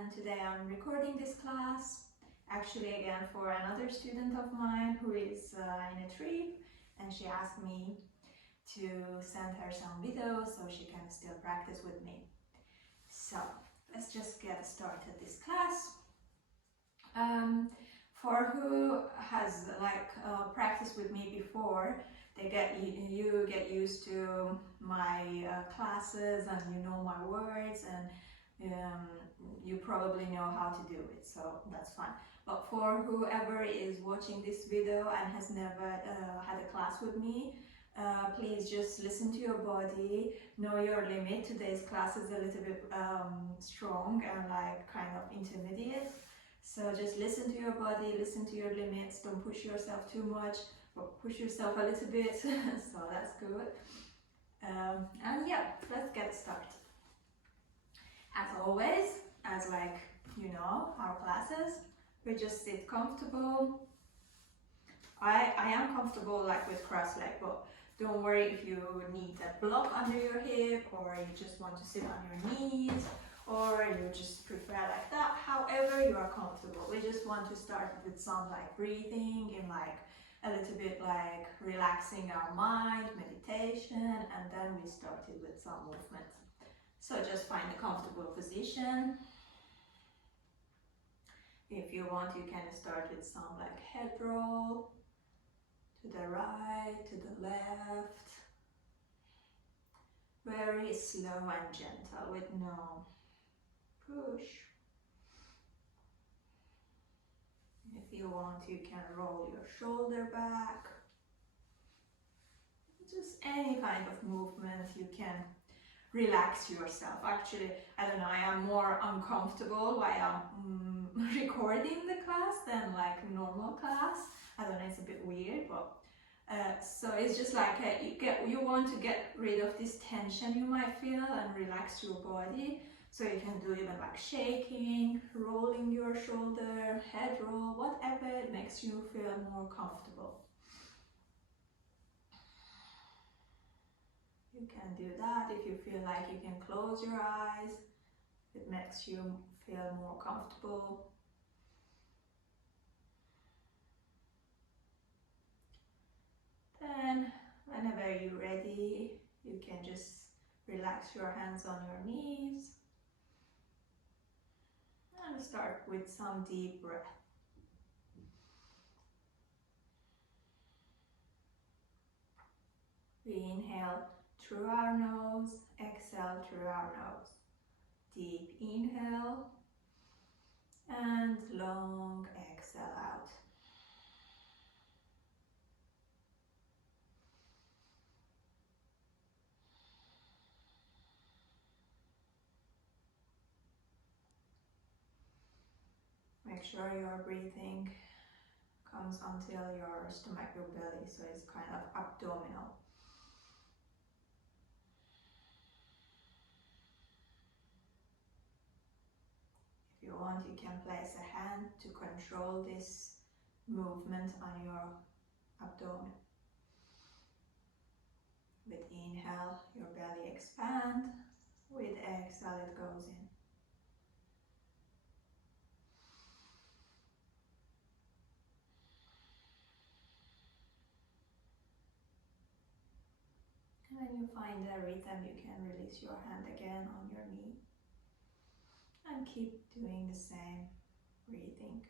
and today I'm recording this class actually again for another student of mine who is in a trip, and she asked me to send her some videos so she can still practice with me. So let's just get started this class. For who has practiced with me before, you get used to my classes and you know my words, and you probably know how to do it, so that's fine. But for whoever is watching this video and has never had a class with me, please just listen to your body, know your limit. Today's class is a little bit strong and kind of intermediate. So just listen to your body, listen to your limits, don't push yourself too much, but push yourself a little bit, so that's good. And yeah, let's get started. As always, as our classes, we just sit comfortable. I am comfortable with cross leg, but don't worry if you need that block under your hip, or you just want to sit on your knees, or you just prefer like that. However you are comfortable. We just want to start with some breathing and a little bit relaxing our mind, meditation, and then we started with some movement. So just find a comfortable position. If you want, you can start with some head roll to the right, to the left. Very slow and gentle with no push. If you want, you can roll your shoulder back. Just any kind of movement, you can relax yourself. Actually, I don't know, I am more uncomfortable while I'm recording the class than normal class. I don't know, it's a bit weird, but so it's just you want to get rid of this tension you might feel and relax your body. So you can do even shaking, rolling your shoulder, head roll, whatever makes you feel more comfortable. You can do that if you feel like you can close your eyes. It makes you feel more comfortable. Then, whenever you're ready, you can just relax your hands on your knees. And start with some deep breath. We inhale through our nose, exhale through our nose. Deep inhale and long exhale out. Make sure your breathing comes until your stomach, your belly, so it's kind of abdominal. If you want, you can place a hand to control this movement on your abdomen. With inhale, your belly expands. With exhale, it goes in. And when you find the rhythm, you can release your hand again on your knee. And keep doing the same breathing.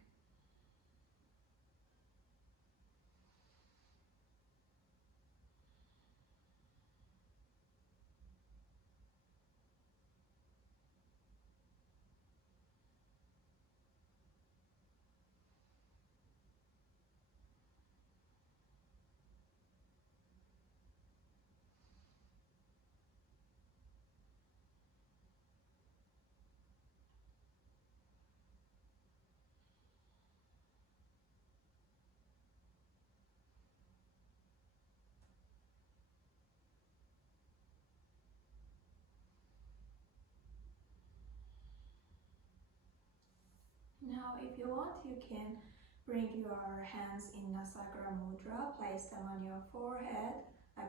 Now, if you want, you can bring your hands in Nasagra Mudra, place them on your forehead,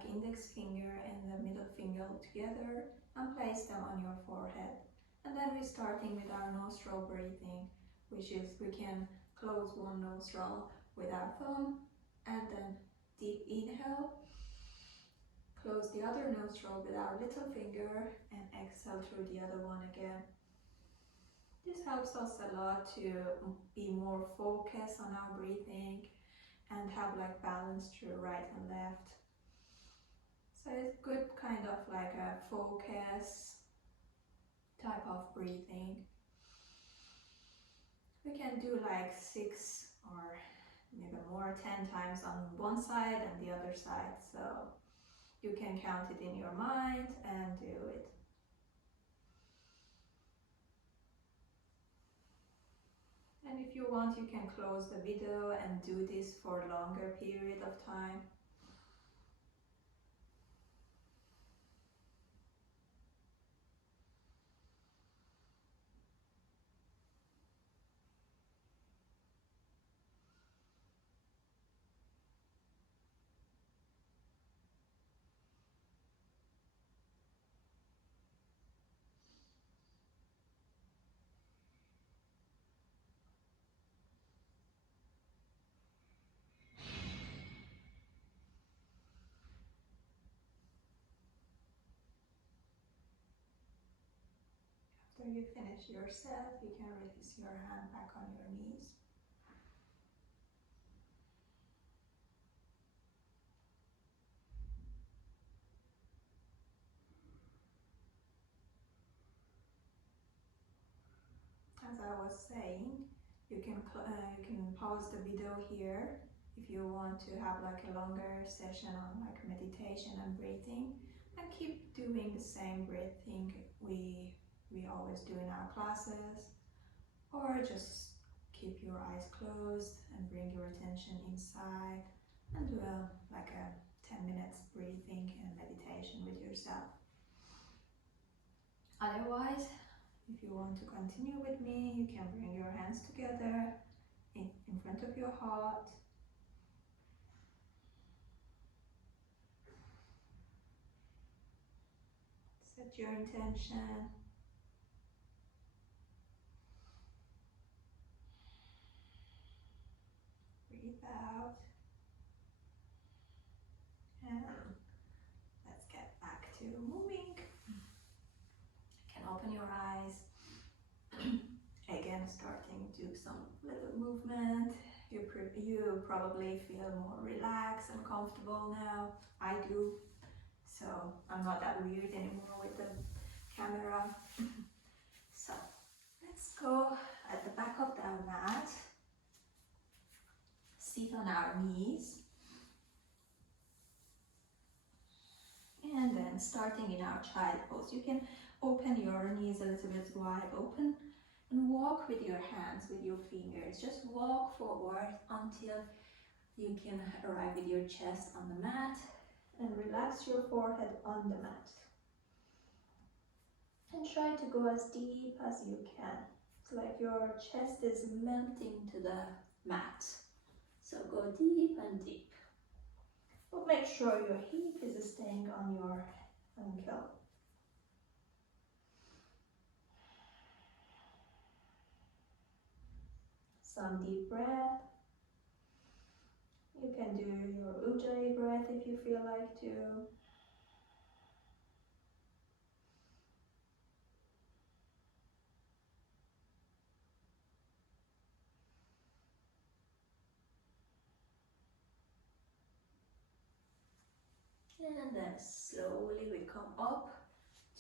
index finger and the middle finger together, and place them on your forehead. And then we're starting with our nostril breathing, which is we can close one nostril with our thumb and then deep inhale, close the other nostril with our little finger and exhale through the other one again. This helps us a lot to be more focused on our breathing and have like balance through right and left. So it's good kind of like a focus type of breathing. We can do like 6 or maybe more, 10 times on one side and the other side. So you can count it in your mind and do it. And if you want, you can close the video and do this for a longer period of time. After you finish your set, you can release your hand back on your knees. As I was saying, you can pause the video here if you want to have like a longer session on like meditation and breathing, and keep doing the same breathing we always do in our classes, or just keep your eyes closed and bring your attention inside and do like a 10 minutes breathing and meditation with yourself. Otherwise, if you want to continue with me, you can bring your hands together in front of your heart. Set your intention. Breathe out. And let's get back to moving. You can open your eyes. Again, starting to do some little movement. You probably feel more relaxed and comfortable now. I do. So I'm not that weird anymore with the camera. So let's go at the back of our mat. Sit on our knees. And then starting in our child pose, you can open your knees a little bit wide open and walk with your hands, with your fingers. Just walk forward until you can arrive with your chest on the mat and relax your forehead on the mat. And try to go as deep as you can. It's like your chest is melting to the mat. So go deep and deep. But make sure your hip is staying on your ankle. Some deep breath. You can do your ujjayi breath if you feel like to. And then slowly we come up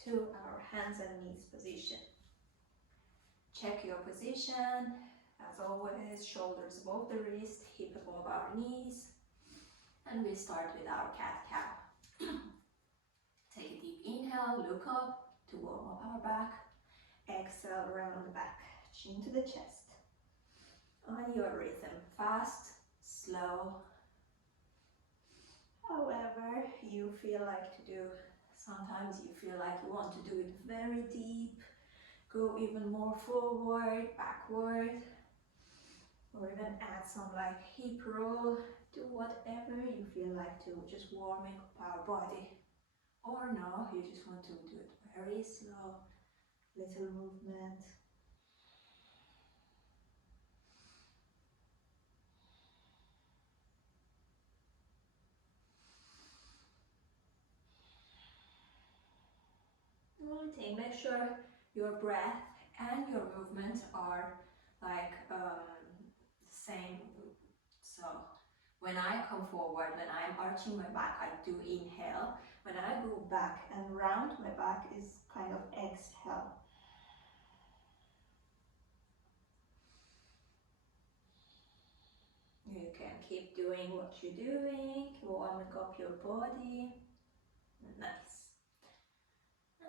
to our hands and knees position. Check your position. As always, shoulders above the wrist, hip above our knees. And we start with our cat-cow. Take a deep inhale, look up to warm up our back. Exhale, round the back, chin to the chest. On your rhythm, fast, slow. However you feel like to do. Sometimes you feel like you want to do it very deep. Go even more forward, backward. Or even add some like hip roll. Do whatever you feel like to, just warming up our body. Or no, you just want to do it very slow little movement. One thing, make sure your breath and your movement are like the same. So when I come forward, when I'm arching my back, I do inhale. When I go back and round my back is kind of exhale. You can keep doing what you're doing, warming up your body. Nice.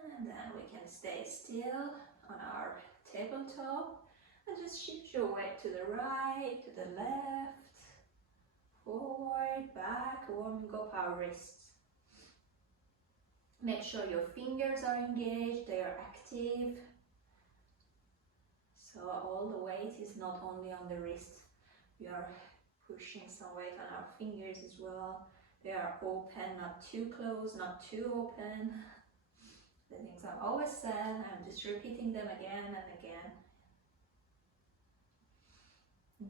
And then we can stay still on our tabletop and just shift your weight to the right, to the left, forward, back, warming up our wrists. Make sure your fingers are engaged, they are active. So all the weight is not only on the wrist, we are pushing some weight on our fingers as well. They are open, not too close, not too open. The things I've always said, I'm just repeating them again and again.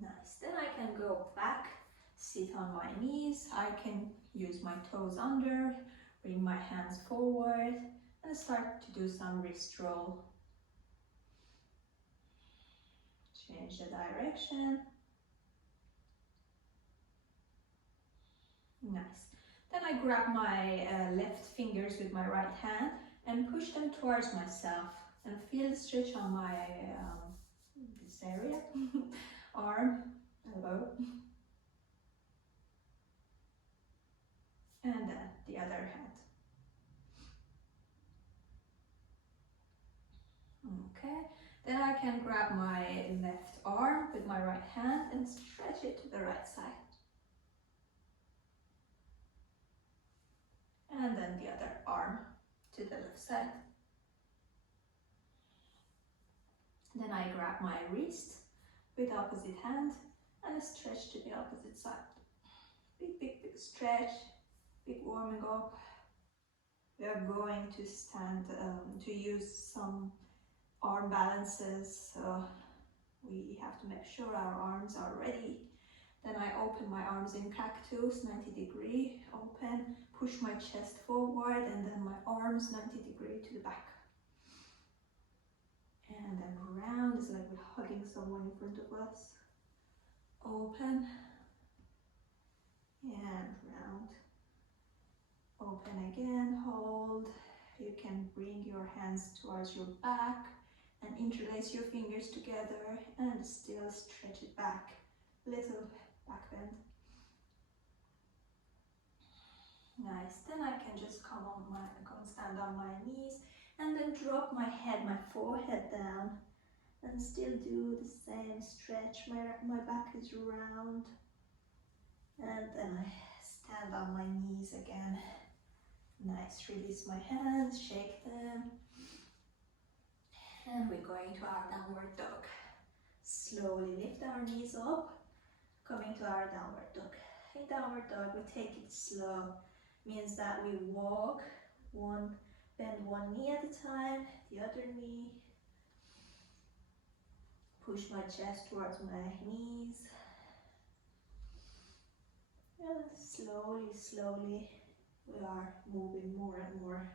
Nice. Then I can go back, sit on my knees. I can use my toes under, bring my hands forward, and start to do some wrist roll. Change the direction. Nice. Then I grab my left fingers with my right hand and push them towards myself and feel the stretch on my this area, arm, elbow, and then the other hand. Okay, then I can grab my left arm with my right hand and stretch it to the right side. And then the other arm to the left side. Then I grab my wrist with opposite hand and stretch to the opposite side. Big stretch, big warming up. We are going to stand, to use some arm balances, so we have to make sure our arms are ready. Then I open my arms in cactus, 90 degree, open, push my chest forward, and then my arms 90 degree to the back. And then round, it's like we're hugging someone in front of us. Open, and round. Open again, hold. You can bring your hands towards your back and interlace your fingers together and still stretch it back. Little back bend. Nice. Then I can just come stand on my knees and then drop my head, my forehead down, and still do the same stretch. My back is round, and then I stand on my knees again. Nice. Release my hands, shake them, and we're going to our downward dog. Slowly lift our knees up, coming to our downward dog. In downward dog, we take it slow. Means that we walk, bend one knee at a time, the other knee. Push my chest towards my knees. And slowly, we are moving more and more.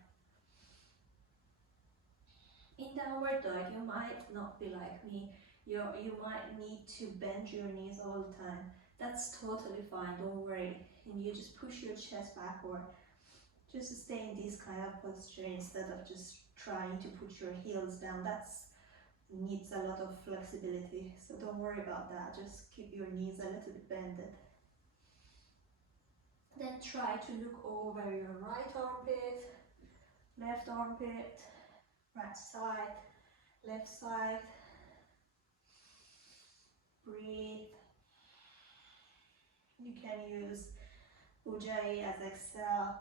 In downward dog, you might not be like me. You might need to bend your knees all the time. That's totally fine, don't worry. And you just push your chest back, or just stay in this kind of posture instead of just trying to put your heels down. That needs a lot of flexibility, so don't worry about that. Just keep your knees a little bit bended. Then try to look over your right armpit, left armpit, right side, left side. Breathe. You can use Ujjayi as exhale.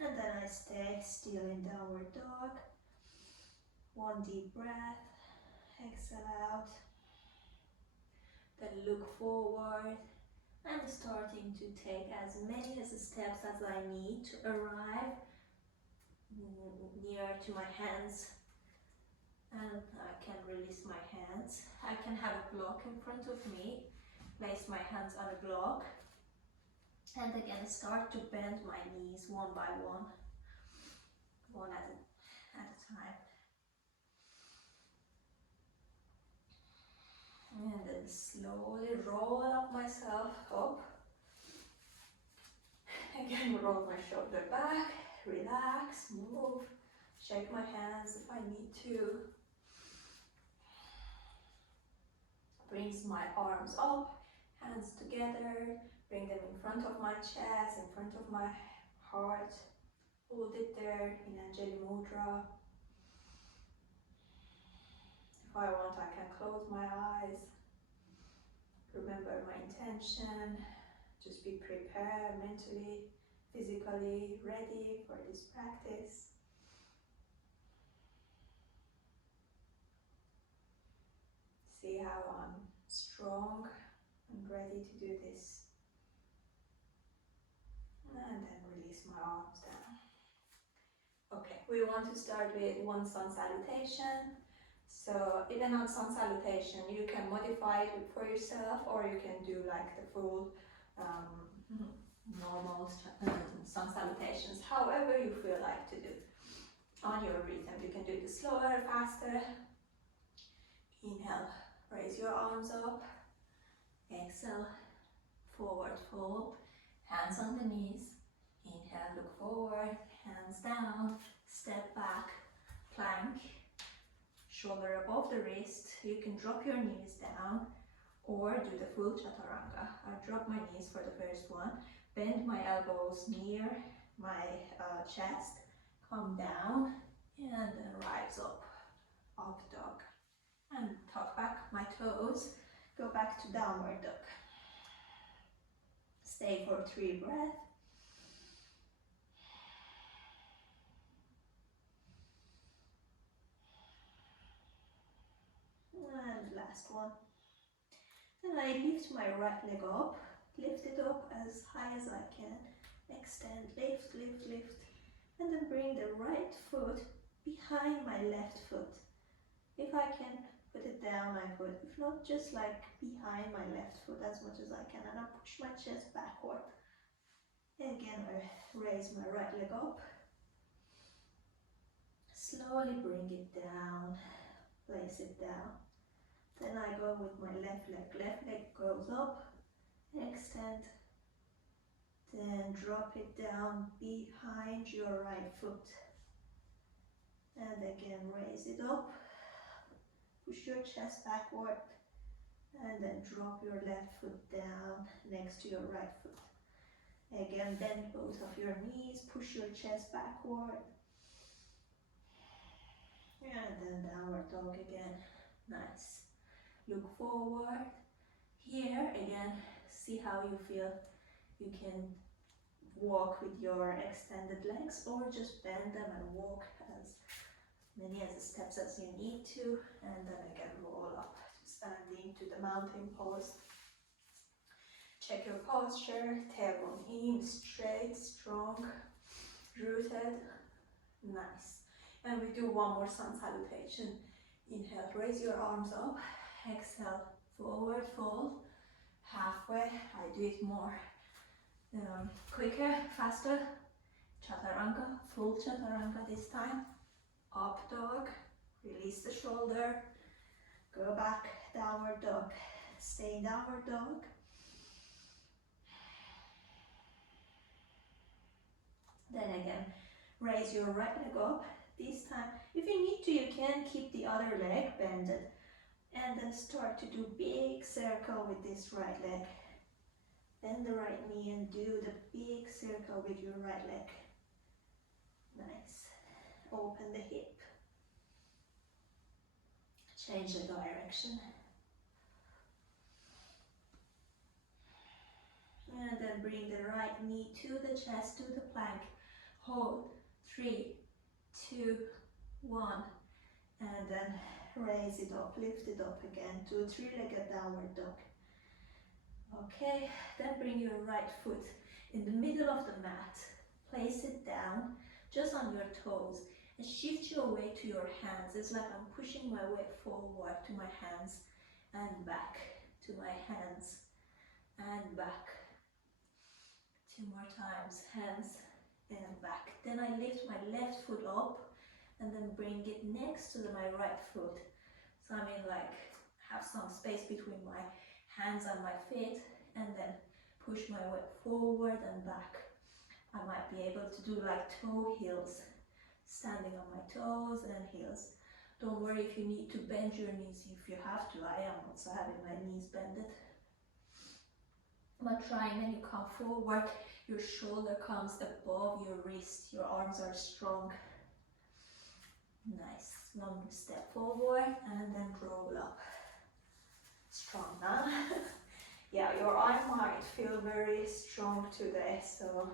And then I stay still in downward dog. One deep breath. Exhale out. Then look forward. I'm starting to take as many as steps as I need to arrive near to my hands, and I can release my hands. I can have a block in front of me, place my hands on a block, and again start to bend my knees one by one at a time. And then slowly roll up myself up. Again, roll my shoulder back, relax, move, shake my hands if I need to. Brings my arms up, hands together, bring them in front of my chest, in front of my heart. Hold it there in Anjali Mudra. If I want, I can close my eyes. Remember my intention. Just be prepared mentally, physically, ready for this practice. See how I'm strong and ready to do this. And then release my arms down. Okay, we want to start with one sun salutation. So even on sun salutation, you can modify it for yourself, or you can do like the full normal sun salutations, however you feel like to do. On your rhythm, you can do it slower, faster. Inhale, raise your arms up. Exhale, forward fold, hands on the knees. Inhale, look forward, hands down, step back, plank, shoulder above the wrist. You can drop your knees down or do the full chaturanga. I drop my knees for the first one, bend my elbows near my chest, come down, and then rise up, up dog. And tuck back my toes, go back to downward dog. Stay for 3 breaths. And last one. Then I lift my right leg up, lift it up as high as I can, extend, lift, lift, lift, and then bring the right foot behind my left foot. If I can put it down, I put. If not, just like behind my left foot as much as I can, and I push my chest backward. Again, I raise my right leg up, slowly bring it down, place it down. Then I go with my left leg goes up, extend, then drop it down behind your right foot. And again, raise it up, push your chest backward, and then drop your left foot down next to your right foot. Again, bend both of your knees, push your chest backward, and then downward dog again. Nice. Look forward. Here again, see how you feel. You can walk with your extended legs or just bend them and walk as many as steps as you need to, and then again roll up to standing to the mountain pose. Check your posture, tailbone in, straight, strong, rooted. Nice. And we do one more sun salutation. Inhale, raise your arms up. Exhale, forward fold, halfway. I do it more quicker, faster. Chaturanga, full chaturanga this time. Up dog, release the shoulder, go back, downward dog. Stay in downward dog. Then again, raise your right leg up. This time, if you need to, you can keep the other leg bended. And then start to do big circle with this right leg. Bend the right knee and do the big circle with your right leg. Nice. Open the hip. Change the direction. And then bring the right knee to the chest, to the plank. Hold. 3, 2, 1. And then raise it up, lift it up again to a 3-legged downward dog. Okay, then bring your right foot in the middle of the mat. Place it down, just on your toes, and shift your weight to your hands. It's like I'm pushing my weight forward to my hands and back, to my hands and back. 2 more times, hands and back. Then I lift my left foot up and then bring it next to my right foot. So I mean, like, have some space between my hands and my feet, and then push my weight forward and back. I might be able to do like toe heels, standing on my toes and heels. Don't worry if you need to bend your knees if you have to. I am also having my knees bended. But try, and then you come forward, your shoulder comes above your wrist, your arms are strong. Nice. One step forward and then roll up. Strong, huh? Yeah, your arm might feel very strong today, so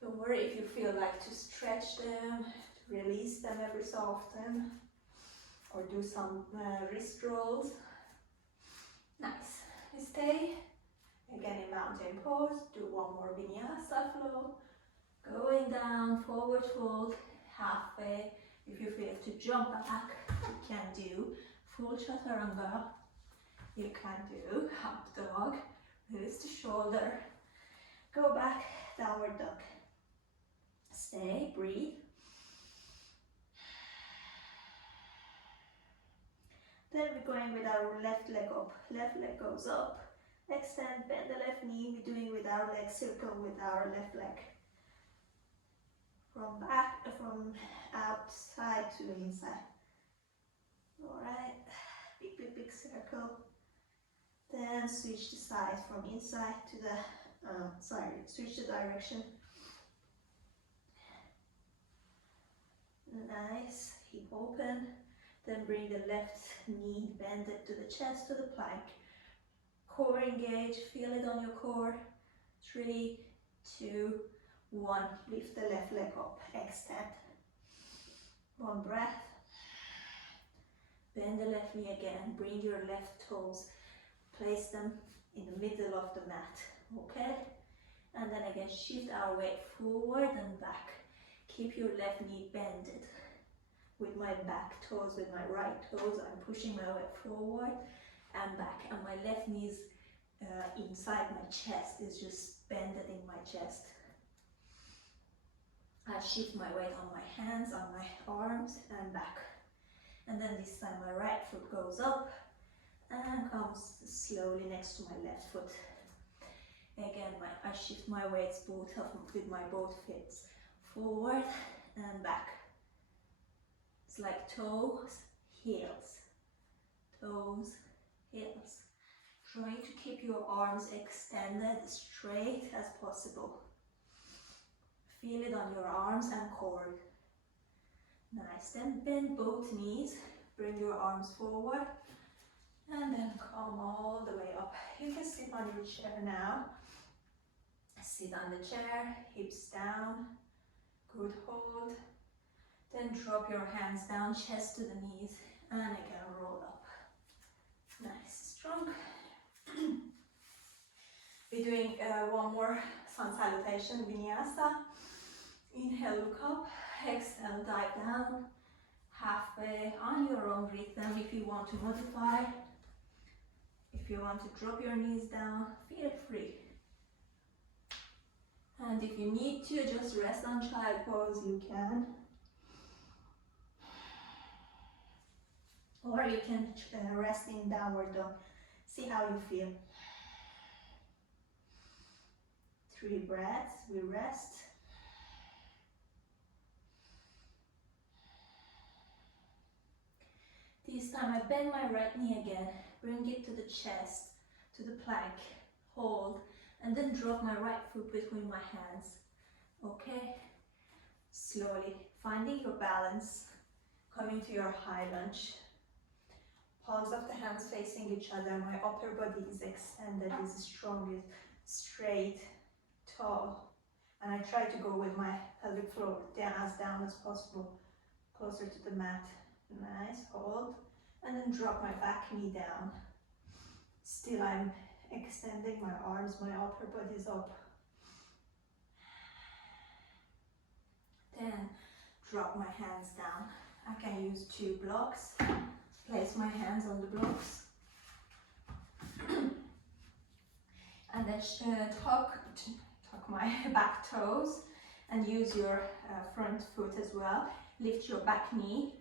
don't worry if you feel like to stretch them, to release them every so often, or do some wrist rolls. Nice. We stay again in mountain pose. Do one more vinyasa flow. Going down, forward fold, halfway. If you feel to jump back, you can do full chaturanga. You can do up dog, release the shoulder, go back, downward dog. Stay, breathe. Then we're going with our left leg up. Left leg goes up. Extend, bend the left knee. We're doing with our leg circle with our left leg. From back, from outside to inside. Alright, big circle. Then switch the side from inside to the, switch the direction. Nice, hip open. Then bring the left knee, bend it to the chest, to the plank. Core engage, feel it on your core. 3, 2, 1. Lift the left leg up, extend. One breath. Bend the left knee again, bring your left toes, place them in the middle of the mat, okay? And then again, shift our weight forward and back. Keep your left knee bended. With my back toes, with my right toes, I'm pushing my weight forward and back. And my left knee is inside my chest, is just bended in my chest. I shift my weight on my hands, on my arms and back. And then this time my right foot goes up and comes slowly next to my left foot. Again, I shift my weights both with my both feet forward and back. It's like toes, heels, toes, heels. Try to keep your arms extended straight as possible. Feel it on your arms and core. Nice, then bend both knees, bring your arms forward, and then come all the way up. You can sit on your chair now. Sit on the chair, hips down, good hold. Then drop your hands down, chest to the knees, and again roll up. Nice, strong. We're doing one more sun salutation, vinyasa. Inhale, look up. Exhale, dive down. Halfway on your own rhythm. If you want to modify, if you want to drop your knees down, feel free. And if you need to just rest on child pose, you can. Or you can rest in downward dog. See how you feel. 3 breaths, we rest. This time I bend my right knee again, bring it to the chest, to the plank, hold, and then drop my right foot between my hands. Okay? Slowly, finding your balance, coming to your high lunge. Palms of the hands facing each other, my upper body is extended, is strong, is straight, tall. And I try to go with my pelvic floor down as possible, closer to the mat. Nice, hold, and then drop my back knee down. Still I'm extending my arms, my upper body is up. Then drop my hands down. I can use 2 blocks. Place my hands on the blocks. And then tuck my back toes and use your front foot as well. Lift your back knee.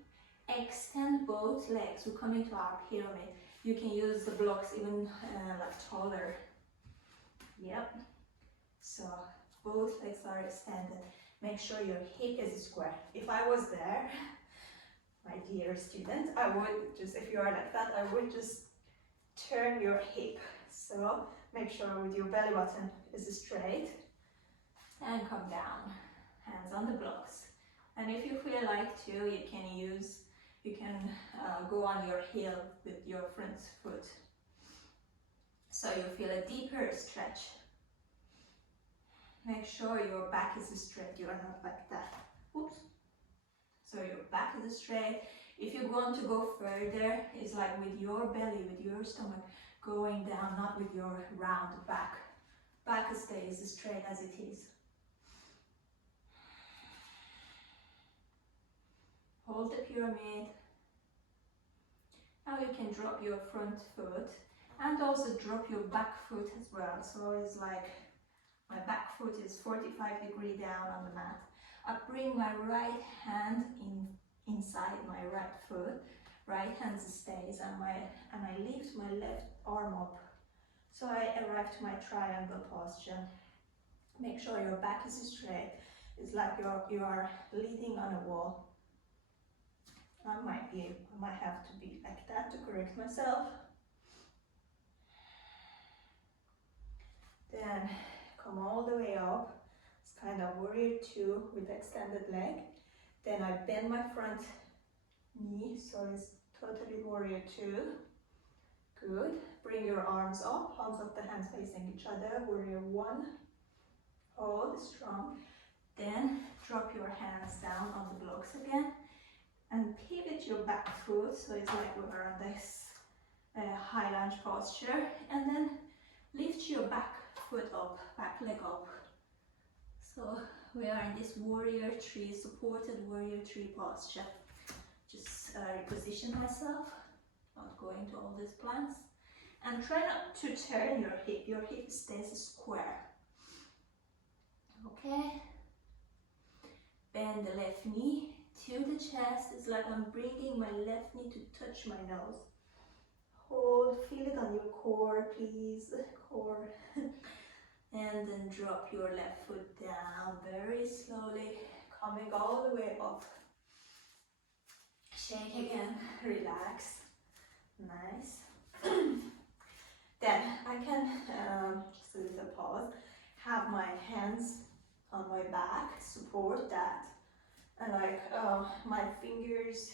Extend both legs. We're coming to our pyramid. You can use the blocks even like taller. Yep. So both legs are extended. Make sure your hip is square. If I was there, my dear student, I would just, if you are like that, I would just turn your hip. So make sure with your belly button is straight and come down. Hands on the blocks. And if you feel like to, you can go on your heel with your front foot. So you feel a deeper stretch. Make sure your back is straight, you are not like that. Oops. So your back is straight. If you want to go further, it's like with your belly, with your stomach going down, not with your round back. Back stays straight as it is. Hold the pyramid. Now you can drop your front foot and also drop your back foot as well. So it's like my back foot is 45 degrees down on the mat. I bring my right hand inside my right foot. Right hand stays and I lift my left arm up. So I arrive to my triangle posture. Make sure your back is straight. It's like you are leaning on a wall. I might have to be like that to correct myself. Then come all the way up. It's kind of warrior 2 with extended leg. Then I bend my front knee, so it's totally warrior 2. Good. Bring your arms up, palms of the hands facing each other. Warrior 1. Hold strong. Then drop your hands down on the blocks again. And pivot your back foot, so it's like we're on this high lunge posture. And then lift your back foot up, back leg up. So we are in this warrior 3, supported warrior 3 posture. Just reposition myself, not going to all these planks. And try not to turn your hip stays square. Okay. Bend the left knee to the chest. It's like I'm bringing my left knee to touch my nose. Hold, feel it on your core, please, core. And then drop your left foot down very slowly, coming all the way up. Shake again, relax, nice. Then I can, just a little pause, have my hands on my back, support that. And like my fingers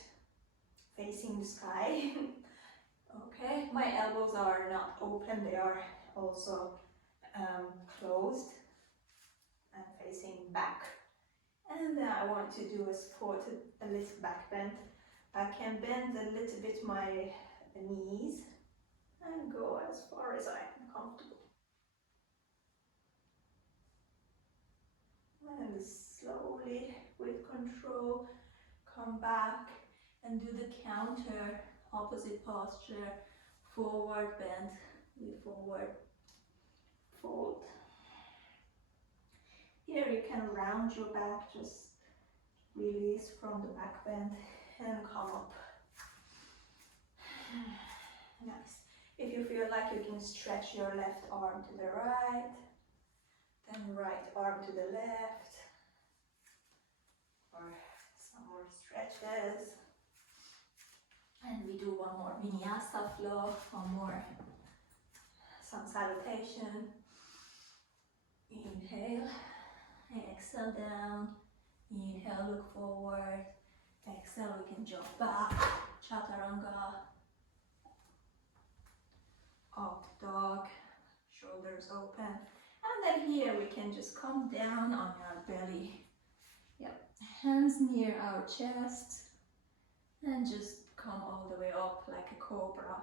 facing the sky. Okay, my elbows are not open, they are also closed and facing back. And then I want to do a supported, a little back bend. I can bend a little bit my knees and go as far as I am comfortable. And slowly, with control, come back and do the counter, opposite posture, forward bend, forward, fold. Here you can round your back, just release from the back bend and come up. Nice. If you feel like you can stretch your left arm to the right, then right arm to the left, or some more stretches. And we do one more vinyasa flow, one more sun salutation. Inhale, exhale down, inhale, look forward, exhale, we can jump back, chaturanga, up dog, shoulders open. And then here we can just come down on our belly. Yep, hands near our chest and just come all the way up like a cobra.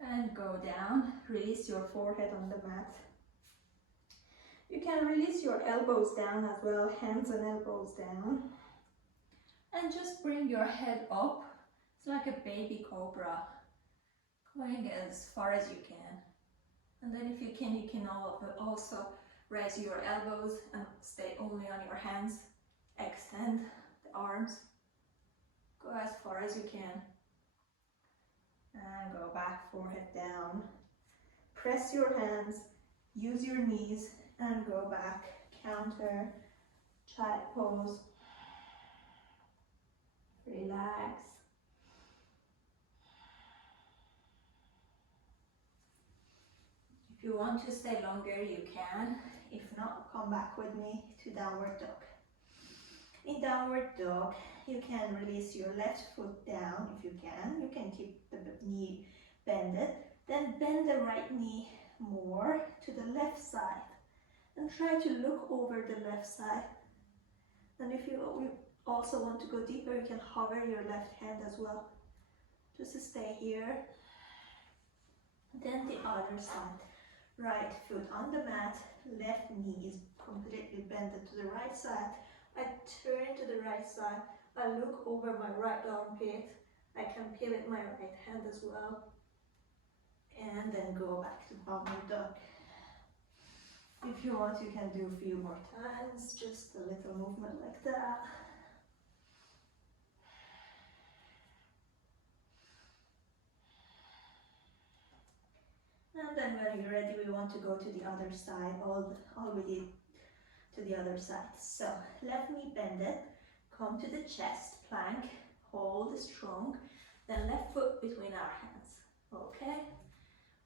And go down. Release your forehead on the mat. You can release your elbows down as well, hands and elbows down. And just bring your head up. It's like a baby cobra, going as far as you can. And then if you can also raise your elbows and stay only on your hands. Extend the arms. Go as far as you can. And go back, forehead down. Press your hands, use your knees, and go back. Counter, child pose. Relax. If you want to stay longer, you can. If not, come back with me to downward dog. In downward dog, you can release your left foot down if you can. You can keep the knee bended. Then bend the right knee more to the left side. And try to look over the left side. And if you also want to go deeper, you can hover your left hand as well. Just stay here. Then the other side. Right foot on the mat, left knee is completely bended to the right side. I turn to the right side. I look over my right armpit. I can pivot my right hand as well. And then go back to downward dog. If you want, you can do a few more times, just a little movement like that. And then when you're ready, we want to go to the other side, all we did to the other side. So, left knee bended, come to the chest, plank, hold strong, then left foot between our hands, okay?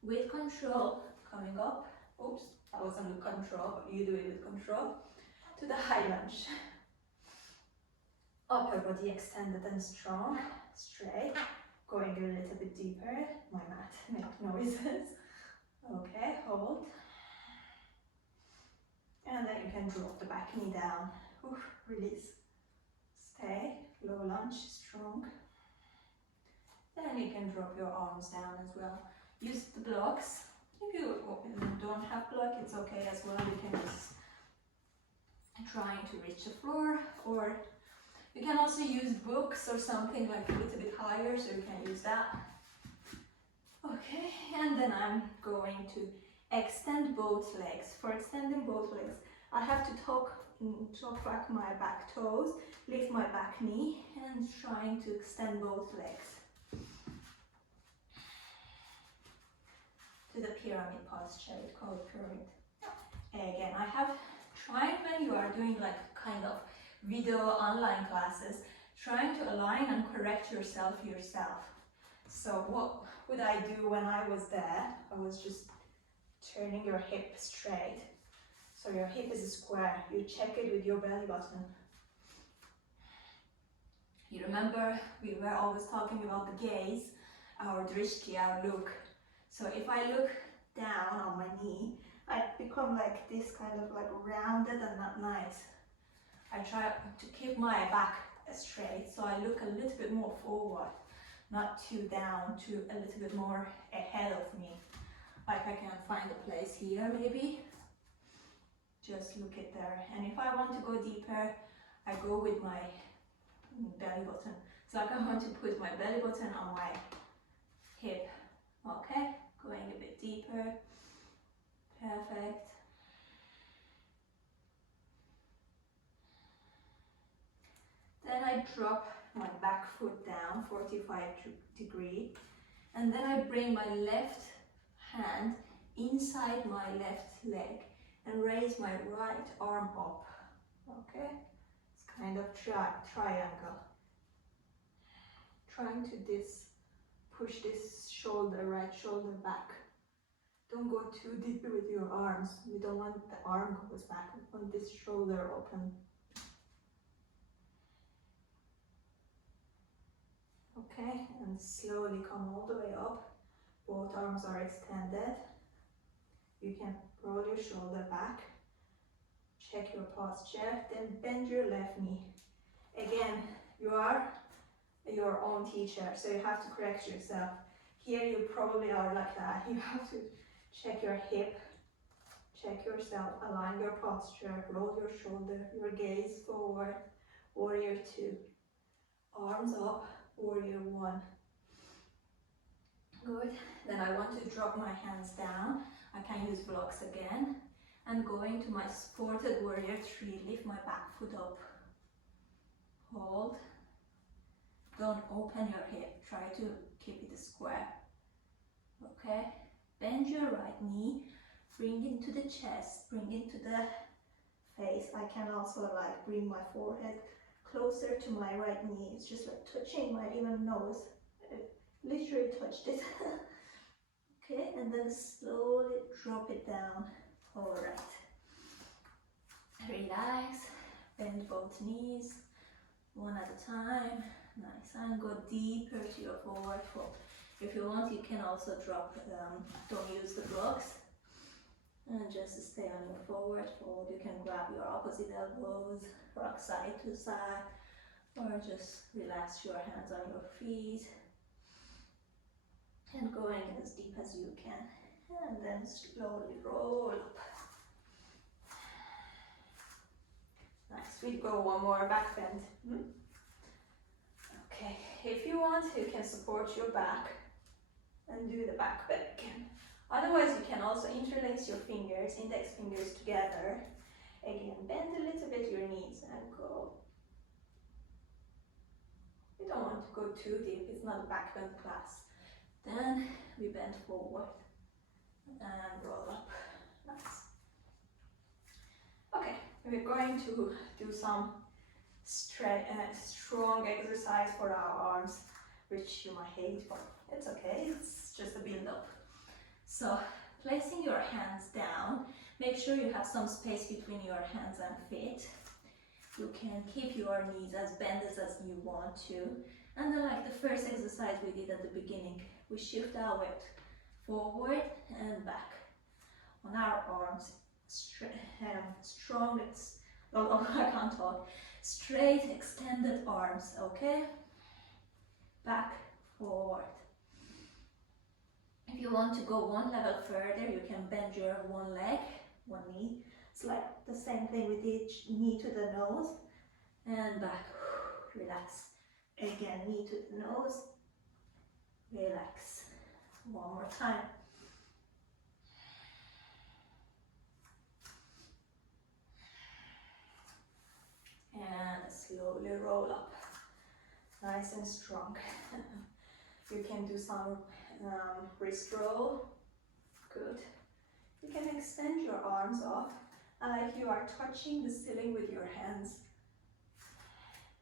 With control, coming up, oops, that wasn't with control, but you do it with control, to the high lunge. Upper body extended and strong, straight, going a little bit deeper, my mat make noises. Okay, hold. And then you can drop the back knee down. Oof, release. Stay, low lunge, strong. Then you can drop your arms down as well. Use the blocks. If you don't have block, it's okay as well. You can just trying to reach the floor, or you can also use books or something like a little bit higher, so you can use that. Okay, and then I'm going to extend both legs. For extending both legs, I have to tuck back my back toes, lift my back knee, and trying to extend both legs to the pyramid posture. It's called pyramid. Again, I have tried when you are doing like kind of video online classes, trying to align and correct yourself. So what would I do when I was there? I was just turning your hip straight. So your hip is square. You check it with your belly button. You remember we were always talking about the gaze, our drishti, our look. So if I look down on my knee, I become like this, kind of like rounded and not nice. I try to keep my back straight, so I look a little bit more forward, not too down, to a little bit more ahead of me. Like I can find a place here maybe. Just look it there. And if I want to go deeper, I go with my belly button. It's like I want to put my belly button on my hip. Okay, going a bit deeper. Perfect. Then I drop my back foot down 45 degree, and then I bring my left hand inside my left leg and raise my right arm up. Okay, it's kind of triangle. Trying to push this shoulder, right shoulder back. Don't go too deep with your arms. We don't want the arm goes back. We want this shoulder open. Okay, and slowly come all the way up. Both arms are extended. You can roll your shoulder back. Check your posture, then bend your left knee. Again, you are your own teacher, so you have to correct yourself. Here you probably are like that. You have to check your hip, check yourself, align your posture, roll your shoulder, your gaze forward. Warrior 2. Arms up, warrior 1. Good. Then I want to drop my hands down. I can use blocks again. And going to my supported warrior 3, lift my back foot up. Hold. Don't open your hip. Try to keep it square. Okay. Bend your right knee. Bring it to the chest. Bring it to the face. I can also like bring my forehead closer to my right knee. It's just like touching my even nose. I literally touched it. Okay, and then slowly drop it down. Alright. Relax. Bend both knees. One at a time. Nice. And go deeper to your forward fold. If you want, you can also drop, don't use the blocks. And just stay on your forward fold. You can grab your opposite elbows, rock side to side, or just relax your hands on your feet. And going as deep as you can. And then slowly roll up. Nice. We go one more back bend. Okay. If you want, you can support your back and do the back bend again. Otherwise, you can also interlace your fingers, index fingers together. Again, bend a little bit your knees and go. You don't want to go too deep, it's not a back bend class. Then we bend forward and roll up. Nice. Okay, we're going to do some strong exercise for our arms, which you might hate, but it's okay, it's just a build up. So, placing your hands down, make sure you have some space between your hands and feet. You can keep your knees as bent as you want to. And then like the first exercise we did at the beginning, we shift our weight forward and back on our arms. Strong, I can't talk. Straight extended arms, okay? Back, forward. If you want to go one level further, you can bend your one leg, one knee. It's like the same thing with each knee to the nose and back. Relax. Again, knee to the nose. Relax. One more time. And slowly roll up. Nice and strong. You can do some wrist roll. Good. You can extend your arms off, like you are touching the ceiling with your hands.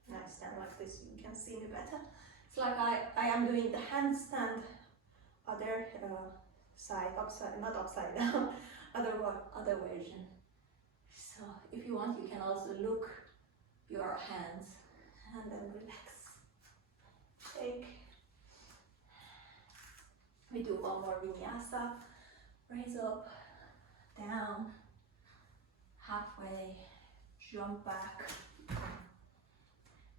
And I stand like this so you can see me better. It's like I am doing the handstand, other side, upside, not upside down, other version. So if you want, you can also look your hands and then relax. Shake. We do one more vinyasa. Raise up, down, halfway, jump back.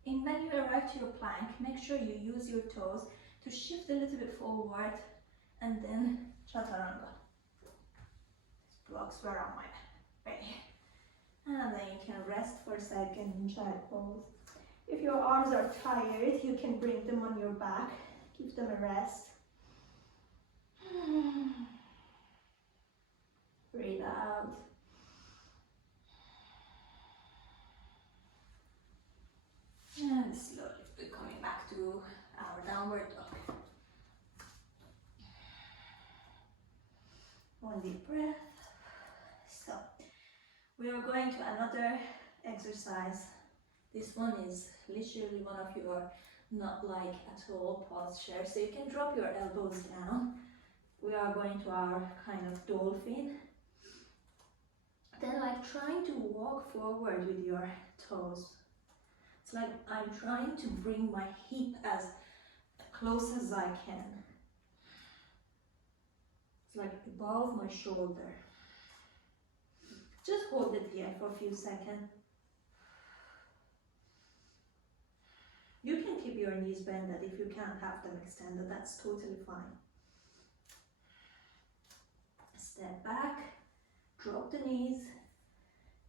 And when you arrive to your plank, make sure you use your toes to shift a little bit forward and then chaturanga. These blocks were on my way. And then you can rest for a second in child pose. If your arms are tired, you can bring them on your back, give them a rest. Breathe out. And slowly we're coming back to our downward dog. One deep breath. So, we are going to another exercise. This one is literally one of your not like at all posture. So you can drop your elbows down. We are going to our kind of dolphin. Then like trying to walk forward with your toes. It's like I'm trying to bring my hip as close as I can. It's like above my shoulder. Just hold it here for a few seconds. You can keep your knees bended if you can't have them extended, that's totally fine. step back, drop the knees,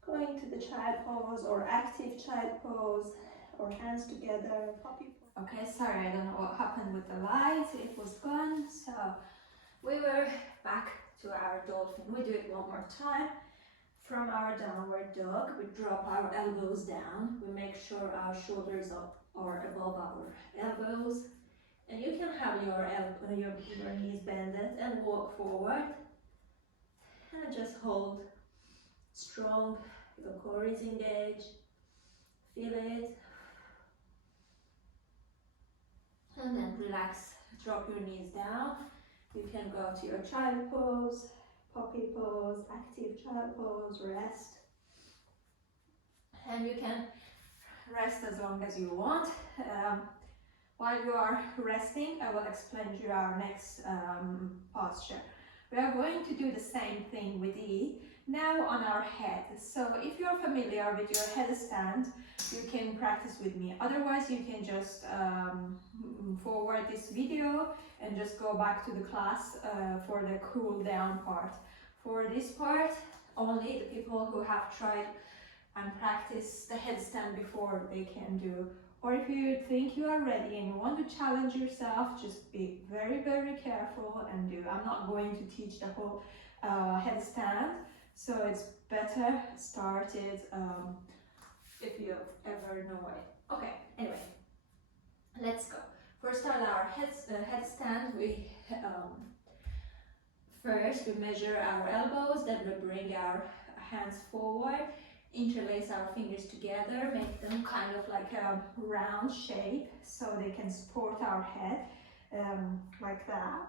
going to the child pose or active child pose, or hands together, puppy pose. Okay, sorry, I don't know what happened with the light, it was gone. So we were back to our dolphin. We do it one more time. From our downward dog, we drop our elbows down. We make sure our shoulders are above our elbows. And you can have your knees bended and walk forward. And just hold strong. Your core is engaged. Feel it. And then relax. Drop your knees down. You can go to your child pose, puppy pose, active child pose, rest. And you can rest as long as you want. While you are resting, I will explain to you our next posture. We are going to do the same thing with E, now on our head. So if you're familiar with your headstand, you can practice with me. Otherwise, you can just forward this video and just go back to the class for the cool down part. For this part, only the people who have tried and practiced the headstand before, they can do. Or if you think you are ready and you want to challenge yourself, just be very, very careful and do. I'm not going to teach the whole headstand, so it's better started if you ever know it. Okay, anyway, let's go. First on our headstand, we first we measure our elbows, then we bring our hands forward, interlace our fingers together, make them kind of like a round shape so they can support our head, like that.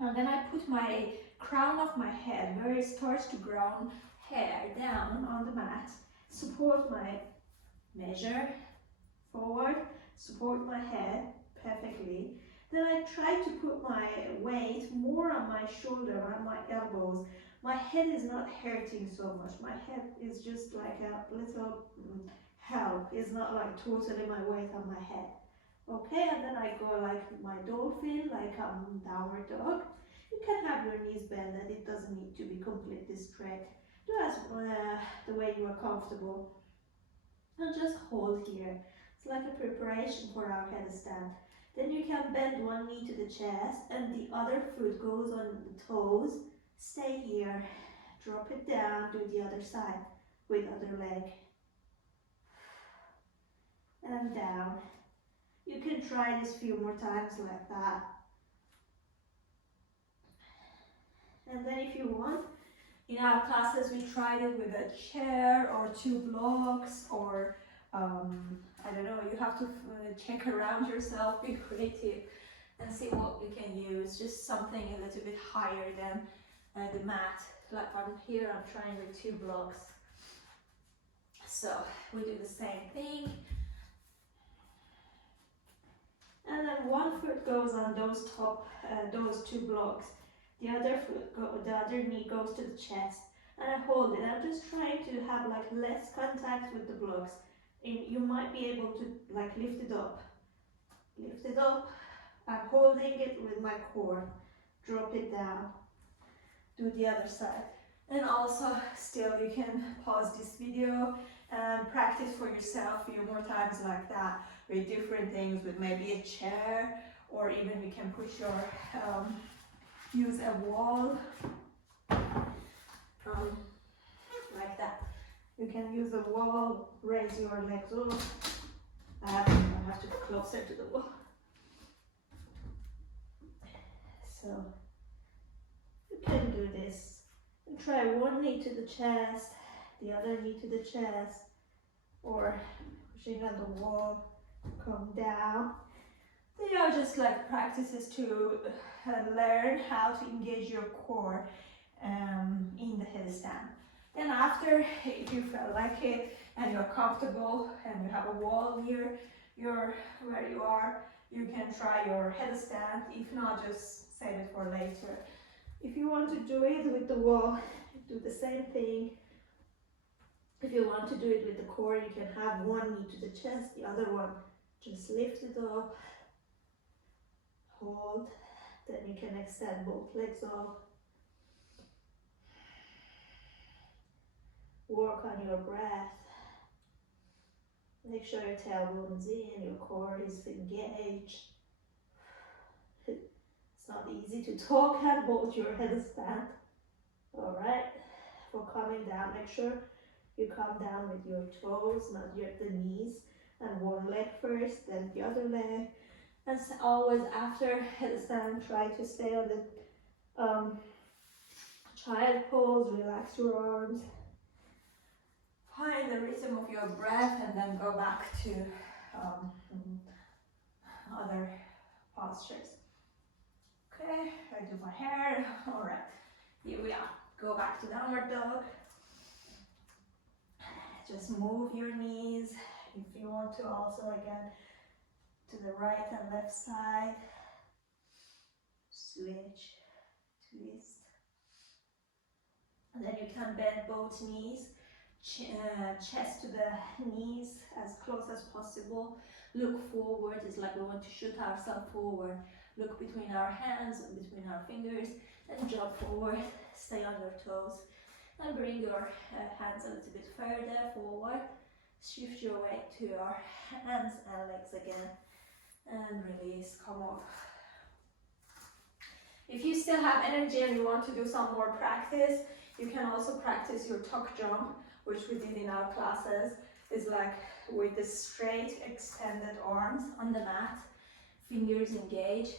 And then I put my crown of my head where it starts to grow hair down on the mat, support my measure forward, support my head perfectly. Then I try to put my weight more on my shoulder, on my elbows. My head is not hurting so much. My head is just like a little help. It's not like totally my weight on my head. Okay, and then I go like my dolphin, like downward dog. You can have your knees bended. It doesn't need to be completely straight. Do as the way you are comfortable. And just hold here. It's like a preparation for our headstand. Then you can bend one knee to the chest and the other foot goes on the toes. Stay here, drop it down, do the other side with other leg. And down. You can try this a few more times like that. And then if you want, in our classes we tried it with a chair or 2 blocks or I don't know, you have to check around yourself, be creative and see what you can use. Just something a little bit higher than the mat. Like I'm here, I'm trying with 2 blocks. So we do the same thing. And then one foot goes on those 2 blocks. The other knee goes to the chest. And I hold it. I'm just trying to have like less contact with the blocks. And you might be able to like lift it up. Lift it up. I'm holding it with my core. Drop it down. Do the other side. And also still you can pause this video and practice for yourself a few more times like that with different things, with maybe a chair, or even you can push your use a wall like that. You can use a wall, raise your legs up. I have to get closer to the wall. So you can do this. And try one knee to the chest, the other knee to the chest, or pushing on the wall, come down. They are just like practices to learn how to engage your core in the headstand. Then after, if you feel like it and you're comfortable and you have a wall near where you are, you can try your headstand. If not, just save it for later. If you want to do it with the wall, do the same thing. If you want to do it with the core, you can have one knee to the chest, the other one just lift it up, hold, then you can extend both legs up. work on your breath. Make sure your tailbone is in, your core is engaged. It's not easy to talk and hold your headstand. Alright, for coming down, make sure you come down with your toes, not the knees. And one leg first, then the other leg. And always after headstand, try to stay on the child pose, relax your arms. Find the rhythm of your breath and then go back to other postures. Okay, I do my hair. Alright, here we are. Go back to downward dog. Just move your knees. If you want to also again to the right and left side. Switch, twist. And then you can bend both knees, chest to the knees as close as possible. Look forward, it's like we want to shoot ourselves forward. Look between our hands, between our fingers, and jump forward. Stay on your toes. And bring your hands a little bit further forward. Shift your weight to your hands and legs again. And release, come up. If you still have energy and you want to do some more practice, you can also practice your tuck jump, which we did in our classes. It's like with the straight extended arms on the mat, fingers engaged,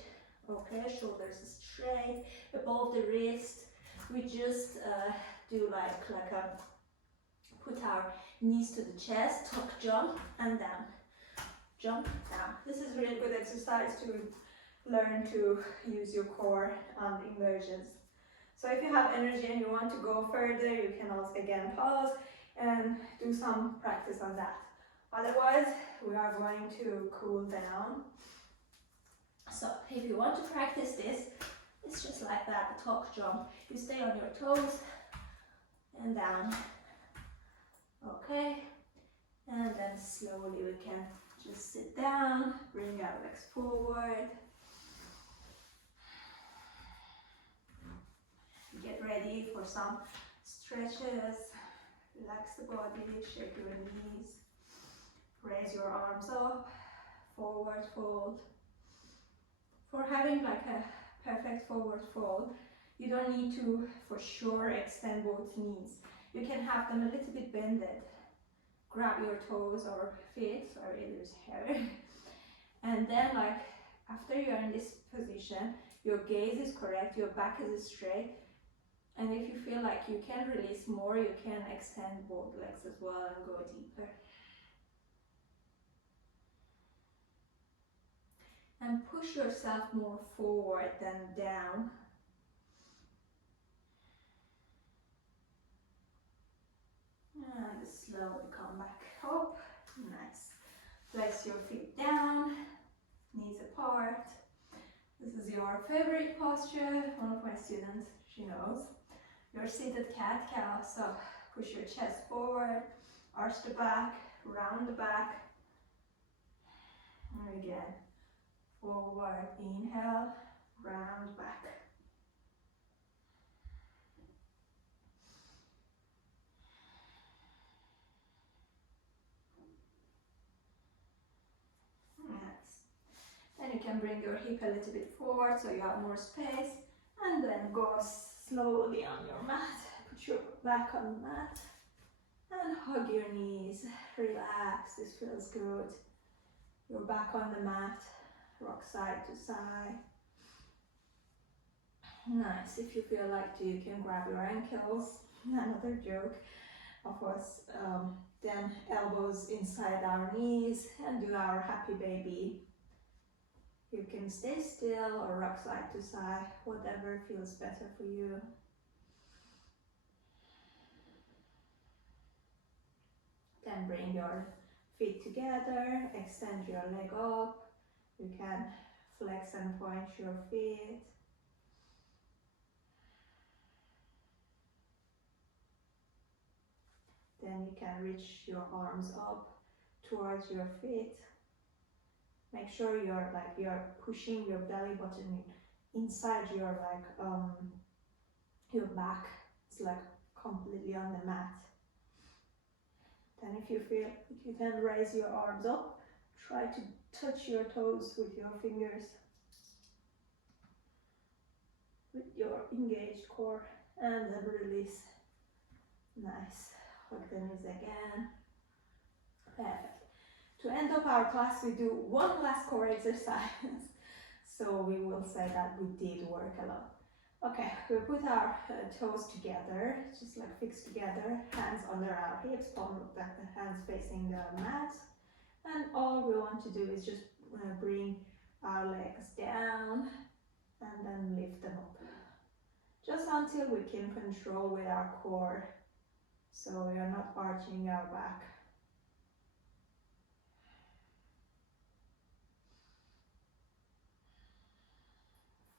okay, shoulders straight, above the wrist. We just do like a, put our knees to the chest, tuck jump, and down. Jump, down. This is really good exercise to learn to use your core on inversions. So if you have energy and you want to go further, you can also again pause and do some practice on that. Otherwise, we are going to cool down. So if you want to practice this, it's just like that, the tuck jump. You stay on your toes and down. Okay, and then slowly we can just sit down, bring our legs forward. Get ready for some stretches. Relax the body, shake your knees. Raise your arms up, forward fold. For having like a perfect forward fold, you don't need to for sure extend both knees. You can have them a little bit bended. Grab your toes or feet, sorry, there's hair. And then like after you're in this position, your gaze is correct, your back is straight. And if you feel like you can release more, you can extend both legs as well and go deeper. And push yourself more forward than down. And slowly come back up. Nice. Place your feet down, knees apart. This is your favorite posture. One of my students, she knows. Your seated cat-cow. So push your chest forward, arch the back, round the back. And again, forward, inhale, round back. Then you can bring your hip a little bit forward so you have more space, and then go slowly on your mat. Put your back on the mat and hug your knees. Relax, this feels good. Your back on the mat, rock side to side. Nice. If you feel like to, you can grab your ankles. Another joke of us. Then elbows inside our knees and do our happy baby. You can stay still or rock side to side, whatever feels better for you. Then bring your feet together, extend your leg up. You can flex and point your feet. Then you can reach your arms up towards your feet. Make sure you're pushing your belly button inside your your back. It's like completely on the mat. Then if you feel, you can raise your arms up. Try to touch your toes with your fingers, with your engaged core, and then release. Nice. Hug the knees again. Perfect. To end up our class, we do one last core exercise. So we will say that we did work a lot. Okay, we put our toes together, just like fixed together, hands under our hips, palm of the hands facing the mat. And all we want to do is just bring our legs down and then lift them up. Just until we can control with our core, so we are not arching our back.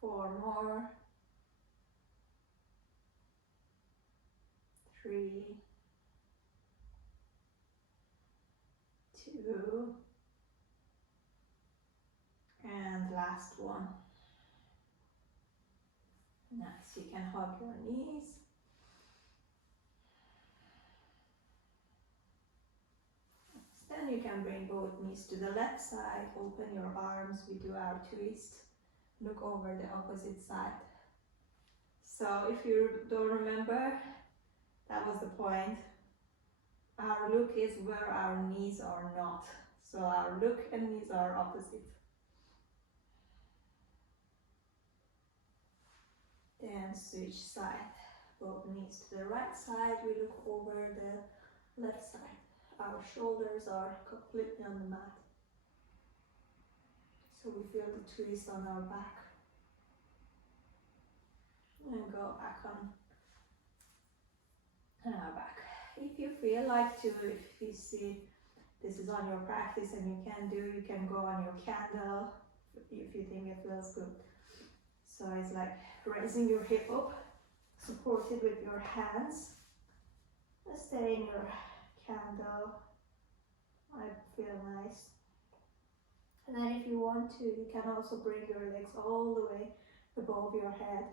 4 more. 3, 2, and last one. Nice, you can hug your knees. Then you can bring both knees to the left side, open your arms, we do our twist, look over the opposite side. So if you don't remember, that was the point. Our look is where our knees are not. So our look and knees are opposite. Then switch side. Both knees to the right side, we look over the left side. Our shoulders are completely on the mat. So we feel the twist on our back. And go back on our back. If you feel like to, if you see this is on your practice and you can go on your candle if you think it feels good. So it's like raising your hip up, supported with your hands. Just stay in your candle. I feel nice. And then if you want to, you can also bring your legs all the way above your head.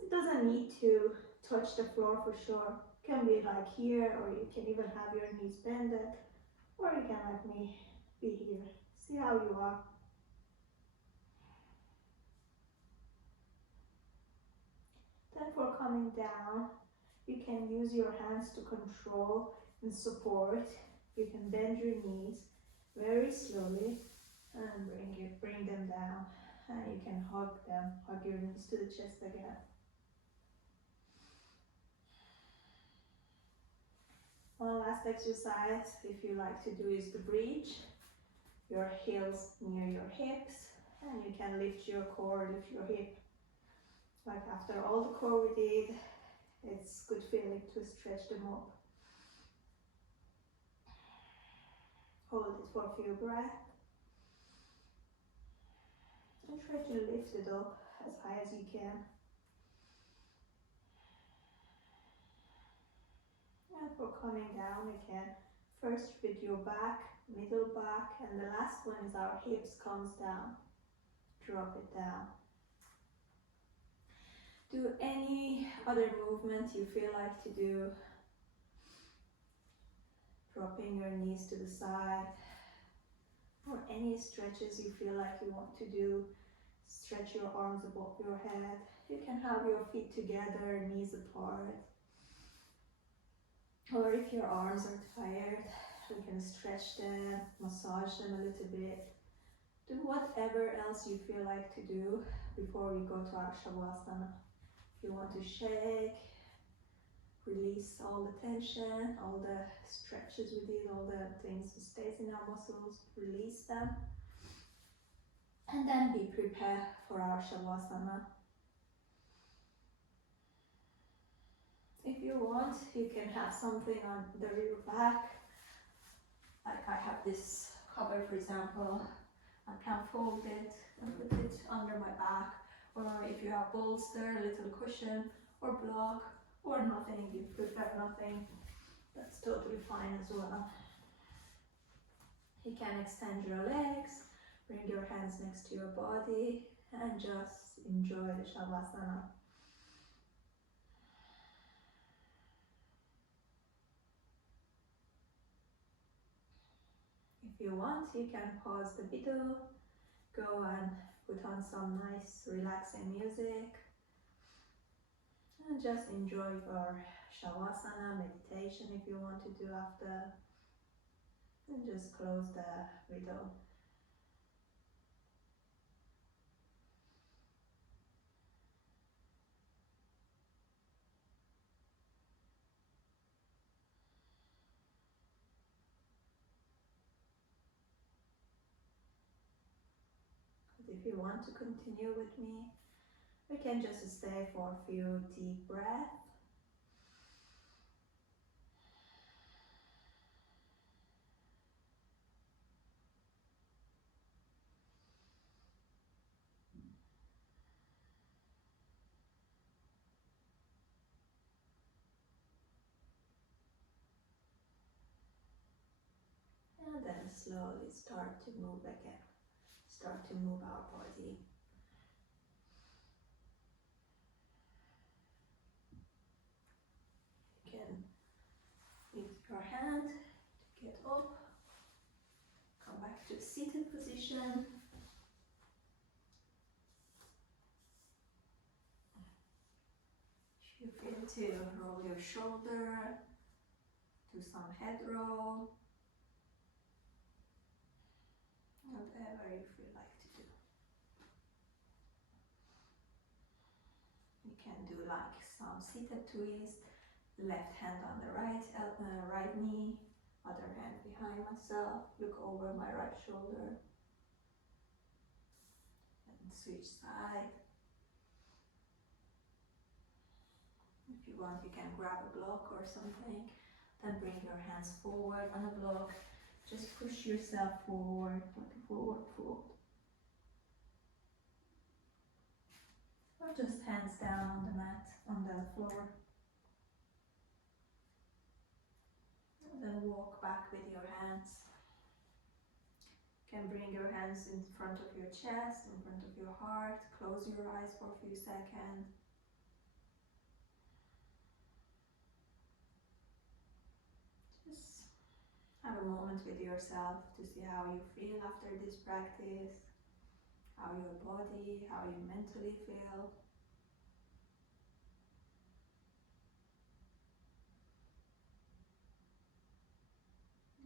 It doesn't need to touch the floor for sure. It can be like here, or you can even have your knees bended, or you can let me be here. See how you are. Then for coming down, you can use your hands to control and support. You can bend your knees very slowly and bring them down. And you can hug them, hug your knees to the chest again. One last exercise, if you like to do, is the bridge. Your heels near your hips, and you can lift your core, lift your hip. Like after all the core we did, it's good feeling to stretch them up. Hold it for a few breaths. And try to lift it up as high as you can. And for coming down again, first with your back, middle back, and the last one is our hips comes down. Drop it down. Do any other movement you feel like to do. Dropping your knees to the side. Or any stretches you feel like you want to do. Stretch your arms above your head. You can have your feet together, knees apart. Or if your arms are tired, you can stretch them, massage them a little bit. Do whatever else you feel like to do before we go to our Savasana. If you want to shake, release all the tension, all the stretches we did, all the things that stays in our muscles, release them. And then be prepared for our Savasana. If you want, you can have something under your back. Like I have this cover, for example. I can fold it and put it under my back. Or if you have bolster, a little cushion or block, or nothing, you prefer nothing, that's totally fine as well. You can extend your legs, bring your hands next to your body, and just enjoy the Savasana. you want, you can pause the video, go and put on some nice relaxing music, and just enjoy your Savasana meditation if you want to do after, and just close the video. But if you want to continue with me, we can just stay for a few deep breaths. And then slowly start to move again. Start to move our body. You can lift your hand to get up. Come back to seated position. You feel to roll your shoulder, do some head roll, whatever you feel like to do. You can do like some seated twist, left hand on the right knee, other hand behind myself, look over my right shoulder, and switch side. If you want, you can grab a block or something, then bring your hands forward on a block. Just push yourself forward, like a forward fold. Or just hands down on the mat, on the floor. And then walk back with your hands. You can bring your hands in front of your chest, in front of your heart. Close your eyes for a few seconds. Just have a moment with yourself to see how you feel after this practice, how your body, how you mentally feel.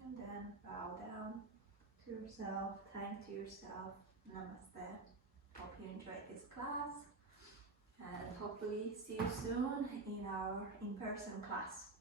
And then bow down to yourself, thank to yourself. Namaste. Hope you enjoyed this class, and hopefully see you soon in our in-person class.